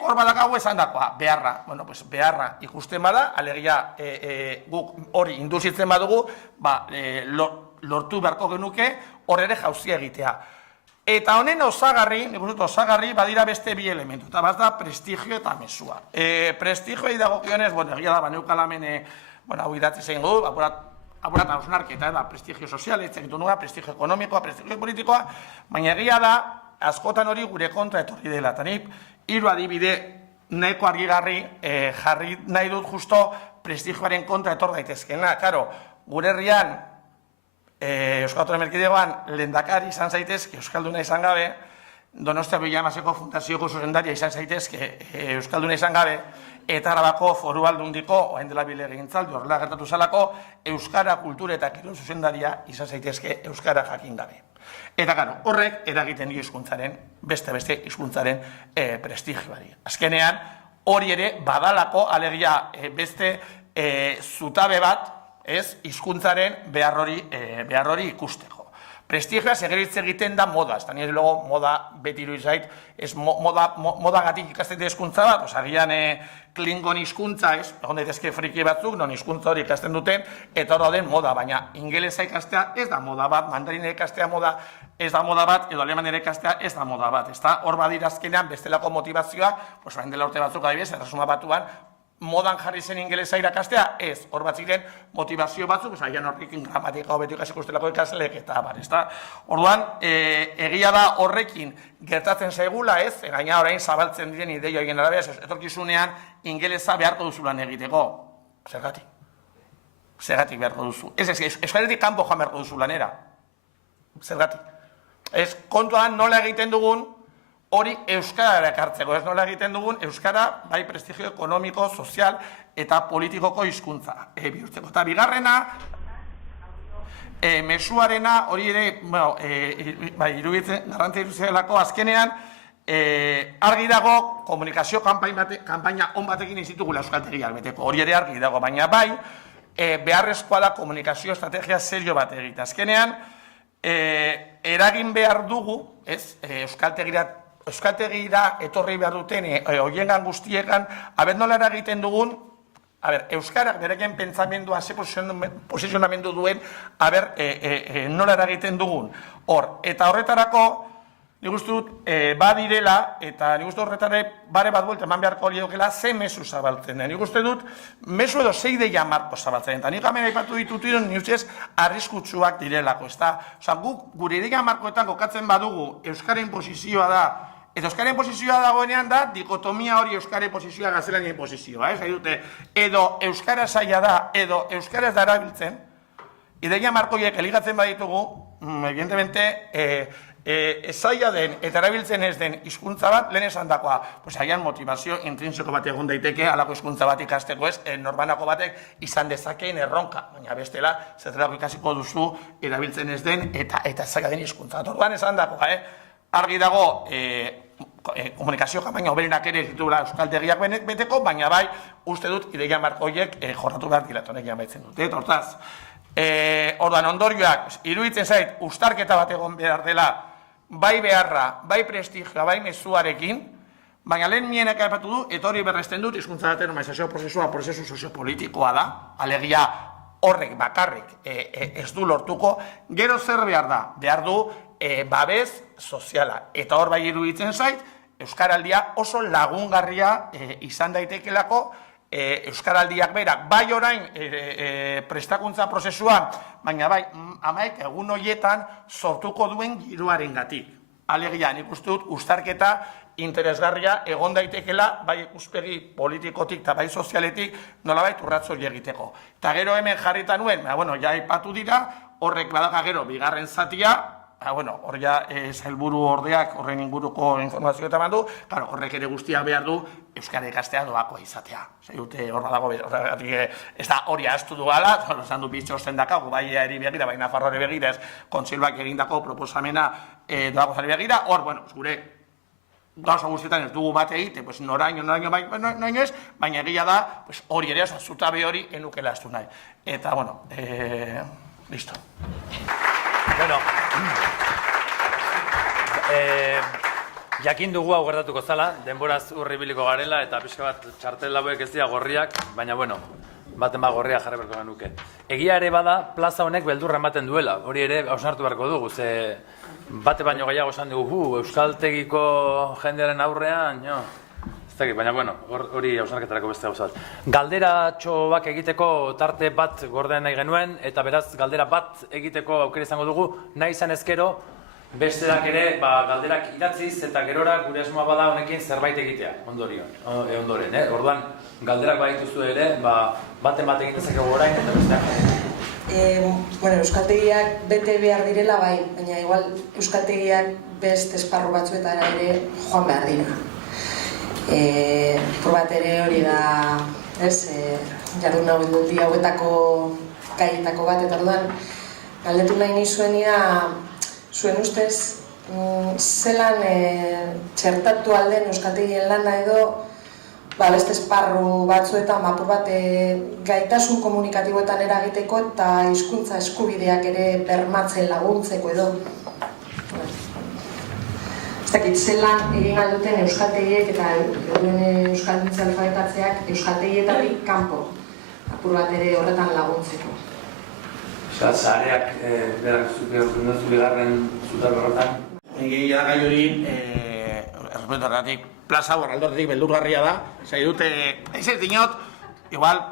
hor badakagu esan dakoa, beharra. Beharra ikusten bada, alegia guk hori induzitzen badugu, lortu beharko genuke hor ere jauzia egitea. Eta honen osagarri, nik uste dut osagarri, badira beste bi elementu, eta bat da prestigio eta mesua. Prestigioa idagokionez, egia da, neukalamen, hau idatzi zein gu, apurat hausnarketa, prestigio sozial, egiten nuga, prestigio ekonomikoa, prestigio politikoa, baina egia da, askotan hori gure kontra etorri dela. Eta nik, 3 adibide nahiko argigarri jarri nahi dut justo prestigioaren kontra etor daitezkeena. Karo, gure herrian, Euskal Autonomia Erkidegoan lehendakari izan zaitezke euskalduna izan gabe, Donostia Villamaseko Fundazioko zuzendaria izan zaitezke euskalduna izan gabe, eta Arabako Foru Aldundiko, orain dela bilegintzaldi horrela gertatu zelako, euskara kultura eta kirol zuzendaria izan zaitezke euskara jakin gabe. Eta gero, horrek eragiten dio hizkuntzaren, beste hizkuntzaren prestigioari. Azkenean, hori ere badalako alegia beste zutabe bat, ez, hizkuntzaren behar hori ikusteko. Prestigioa segeritze egiten da moda, eta nire logo moda beti iruditzait, ez modagatik ikasten hizkuntza bat, agian Klingon hizkuntza, ez, egon daitezke friki batzuk, non hizkuntza hori ikasten duten, eta hori den moda, baina ingelesa ikastea ez da moda bat, mandarina ikastea moda ez da moda bat, edo alemanera ikastea ez da moda bat, ez da, hor badira azkenean bestelako motivazioa, orain dela urte batzuk adibidez, Erresuma Batuan, modan jarri zen ingelesa irakastea, ez, hor bat ziren motivazio batzuk, agian horrekin gramatika hobetu ikasiko ustelako ikasleek eta bar, ez da. Orduan, egia da horrekin gertatzen zaigula, ez, gaina orain zabaltzen diren ideia egin arabea, etorkizunean ingelesa beharko duzu lan egiteko. Zergatik? Zergatik beharko duzu. Ez, euskaratik kanpo joan beharko duzu lanera. Zergatik? Ez, kontuan nola egiten dugun, hori euskara ekartzeko, ez nola egiten dugun, euskara bai prestigio ekonomiko, sozial eta politikoko hizkuntza bihurtzeko. Eta bigarrena, mezuarena hori ere, iruditzen, garrantzitsuelako azkenean, argi dago komunikazio kanpaina on batekin izitugula euskaltegiak beteko, hori ere argi dago, baina bai, beharrezkoa da komunikazio estrategia serio bat egite. Azkenean, eragin behar dugu, ez, euskaltegira etorri behar duten, hoiengan guztiegan, nola eragiten dugun, euskarak berekin pentsamendua, ze posizionamendu duen, nola eragiten dugun. Hor, eta horretarako, nik uste dut, badirela, eta nik uste horretare, bare bat buelta eman beharko hori dukela, ze mezu zabaltzen den. Nik uste dut, mezu edo 6 deia marko zabaltzen den. Eta nik hemen aipatu ditut iron, nik ustez, arriskutsuak direlako, ez da? Osa, guk, gure deia markoetan kokatzen badugu, euskaren posizioa da, eta euskaren posizioa dagoenean da, dikotomia hori euskaren posizioa gaztelanien posizioa, ez? Dute, edo euskara zaila da, edo euskara ez da erabiltzen, ideia markoiek eligatzen baditugu, evidentemente, zaila den eta erabiltzen ez den hizkuntza bat, lehen esan dakoa, hagian motivazio intrinseko bat egon daiteke, alako hizkuntza bat ikasteko ez, norbanako batek izan dezakeen erronka, baina bestela, zertelako ikasiko duzu erabiltzen ez den eta zaila den hizkuntza. Orduan esan dakoa, argi dago, komunikazio kanpaina hoberenak ere ditugula euskaltegiak beteko, baina bai, uste dut, ideia markoiek jorratu behar dira, tonek jamaitzen dut. Hortaz, orduan ondorioak, iruditzen zait, ustarketa bat egon behar dela, bai beharra, bai prestigioa, bai mezuarekin, baina lehen nienek aipatu du, eta hori berresten dut, hizkuntza normalizazio prozesua, prozesu soziopolitikoa da, alegia horrek bakarrik ez du lortuko, gero zer behar da? Behar du babes soziala. Eta hor bai iruditzen zait, euskaraldia oso lagungarria izan daitekelako, euskaraldiak berak, bai orain prestakuntza prozesuan, baina bai, amaik egun horietan sortuko duen giroaren gatik. Alegia, nik uste dut, ustarketa interesgarria egon daitekela, bai ikuspegi politikotik eta bai sozialetik, nolabait urratzo egiteko. Eta gero hemen jarrita nuen, ja aipatu dira, horrek badaka gero bigarren zatia, hor ja sailburu ordeak horren inguruko informazio eta mandu, horrek ere guztia behar du euskara ikastea doakoa izatea. Zaitute hor badago, ez da hori ahaztu duela, esan du bitxosten dakagu, bai eri begira, bai Nafarroare begira, kontseilak egindako proposamena doako zari begira, hor, gure gauza guztietan ez dugu bat egite, noraino ez, baina egia da, hori ere, zutabe hori enukela ez du nahi. Eta, listo. Bueno, jakin dugu hau gertatuko zala, denboraz urribiliko garela eta pixka bat txartel lauek ez dira gorriak, baina baten bat gorria jarri beharko genuke. Egia ere bada, plaza honek beldurra ematen duela, hori ere hausnartu beharko dugu, ze bate baino gehiago esan dugu, euskaltegiko jendearen aurrean, baina hori hausnarketarako beste gauza bat. Galderatxoak egiteko tarte bat gorde nahi genuen, eta beraz galdera bat egiteko aukera izango dugu, nahi izan ezkero, besteak ere galderak idatziz eta gerora gure asmoa bada honekin zerbait egitea, ondoren. Orduan, galderak badituzu ere, baten bat egitezakegu orain eta besteak. Euskaltegiak bete behar direla bai, baina igual euskaltegiak beste esparru batzuetara ere joan behar dira. Probat ere hori da, jardun naginduldi hauetako gaietako bat, eta orduan, galdetu nahi nizuen zuen ustez, zelan txertatu alden euskaltegien lana edo beste esparru batzuetan apur bat gaitasun komunikatiboetan eragiteko eta hizkuntza eskubideak ere bermatzen laguntzeko edo. Ez dakit, zelan egin alduten euskaltegiek eta euskalduntze alfabetatzeak euskaltegietatik kanpo apur bat ere horretan laguntzeko. Zareak berak zuke bigarren zutar horretan? Egia gai hori, errespetarratik, plaza borraldortetik beldurgarria da. Zai dute, ez dinot, igual,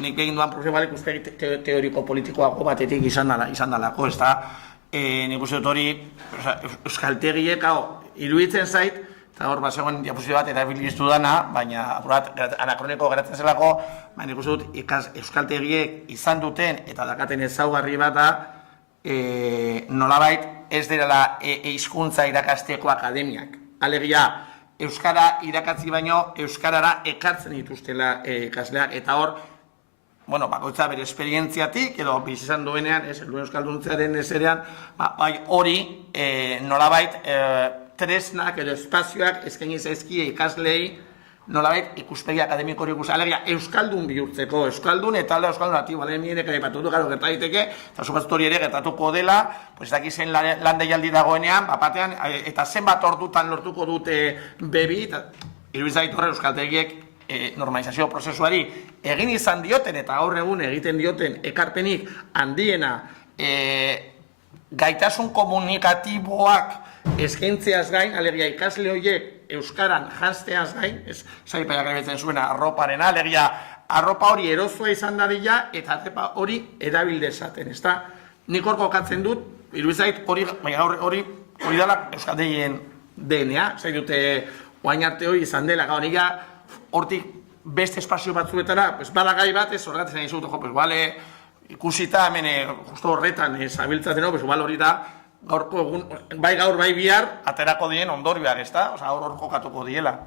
nik egin duan profesional ikuspegi teoriko politikoago batetik izan dalako, ez da, nik uste dut hori, euskaltegiek, iruditzen zait, eta hor, bazegoen diaposio bat erabiliztu dana, baina apurat anakroniko geratzen zelako, baina nik uste dut euskaltegiek izan duten eta dakaten ezaugarri bat da, nolabait ez direla hizkuntza irakasteko akademiak. Alegia, euskara irakatzi baino, euskarara ekartzen dituztela ikasleak, eta hor, bakoitza bere esperientziatik, edo bizizan duenean, euskalduntzearen ezerean, bai hori nolabait tresnak edo espazioak eskaini zaizkie ikasleei nolabait ikuspegi akademiko hori ikusi. Alegia, euskaldun bihurtzeko, euskaldun eta alda euskaldun atibo, nire aipatutu gero gerta daiteke, eta supatzut hori ere gertatuko dela, daki zen lan deialdi dagoenean, batean, eta zenbat ordutan lortuko dute bebi, eta iruditzen horre euskaltegiek normalizazio prozesuari egin izan dioten, eta gaur egun egiten dioten ekarpenik handiena gaitasun komunikatiboak eskaintzeaz gain, alegia ikasle horiek euskaran janzteaz gain, ez zaipaiak gabetzen zuena arroparen, alegia arropa hori erosoa izan dadila eta arropa hori erabildezaten, ez da? Nik hor kokatzen dut, iruditzait hori dela euskaltegien DNA, zai dute oain arte hori izan dela, gau niga hortik beste espazio batzuetara, bada gai bat, ez horregatzen nahi zutu, ikusita hemen justo horretan zabiltzaten hori da, gaurko egun, bai gaur, bai bihar, aterako dien ondorioak, ez da? Hor jokatuko diela.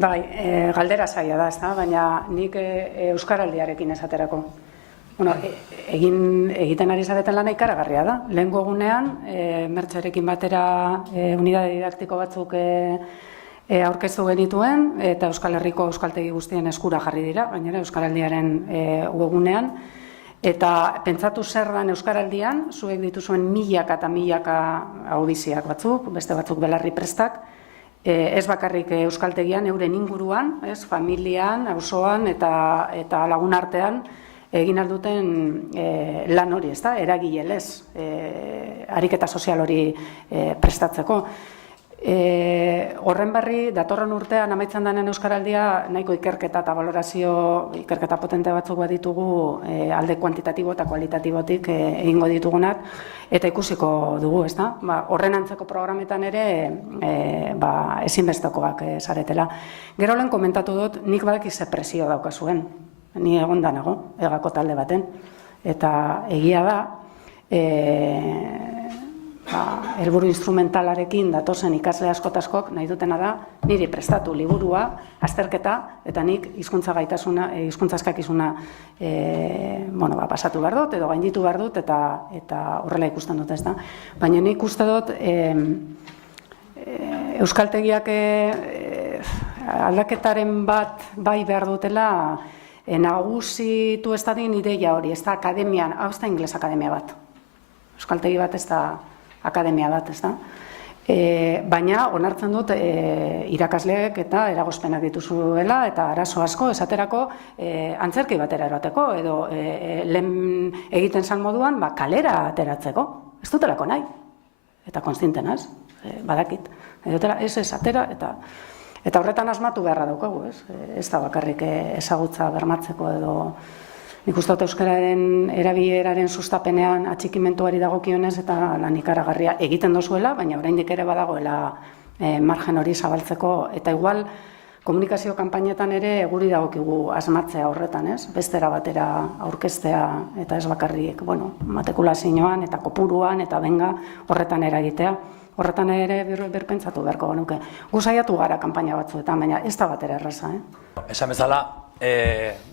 Bai, galdera zaila da, ez da? Baina nik euskaraldiarekin ez aterako. Egiten ari zareten lana ikaragarria da. Lehengo egunean, Mertxerekin batera unidade didaktiko batzuk aurkeztu genituen, eta Euskal Herriko euskaltegi guztien eskura jarri dira, gainera euskaraldiaren webgunean. Eta pentsatu zer dan euskaraldian, zuek dituzuen milaka eta milaka audiziak batzuk, beste batzuk belarri prestak, ez bakarrik euskaltegian, euren inguruan, familian, auzoan eta lagun artean egin alduten lan hori, ez da, eragilelez, ariketa sozial hori prestatzeko. Horren berri, datorren urtean amaitzen denen euskaraldia nahiko ikerketa eta valorazio ikerketa potente batzuk bat ditugu alde kuantitatibo eta kualitatibotik egingo ditugunak eta ikusiko dugu, ez da? Horren antzeko programetan ere ezinbestekoak zaretela. Gero lehen komentatu dut, nik badaki ze presio daukazuen, ni egon nago, egako talde baten, eta egia da, helburu instrumentalarekin datozen ikasle askotaskok nahi dutena da niri prestatu liburua, azterketa, eta nik hizkuntza gaitasuna, hizkuntza eskakizuna pasatu behar dut, edo gainditu behar dut, eta horrela ikusten dut, ez da. Baina nik uste dut euskaltegiak aldaketaren bat bai behar dutela nagusitu ez da din ideia hori, ez da akademian, hau ez da ingles akademia bat. Euskaltegi bat ez da akademia bat, ez da. Baina, onartzen dut, irakasleek eta eragozpenak dituzuela, eta arazo asko, esaterako, antzerki batera eroteko, edo lehen egiten zan moduan, kalera ateratzeko. Ez dutelako nahi. Eta konstientenaz, badakit. Ez atera, eta horretan asmatu beharra daukagu, ez? Ez da bakarrik ezagutza bermatzeko edo nik uste dut euskararen erabileraren sustapenean atxikimentuari dagokionez eta lan ikaragarria egiten dozuela, baina oraindik ere badagoela margen hori zabaltzeko, eta igual komunikazio kanpainetan ere guri dagokigu asmatzea horretan, ez? Bestera batera aurkeztea eta ez bakarrik, matrikulazioan eta kopuruan eta benga horretan eragitea. Horretan ere birpentsatu beharko genuke. Gu saiatu gara kanpaina batzuetan, baina ez da batera erraza, Esan bezala,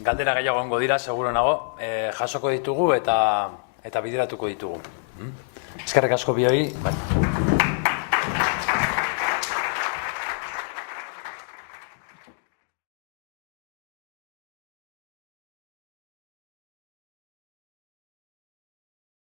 galdera gehiago egongo dira, seguro nago, jasoko ditugu eta bideratuko ditugu. Eskerrik asko bioi.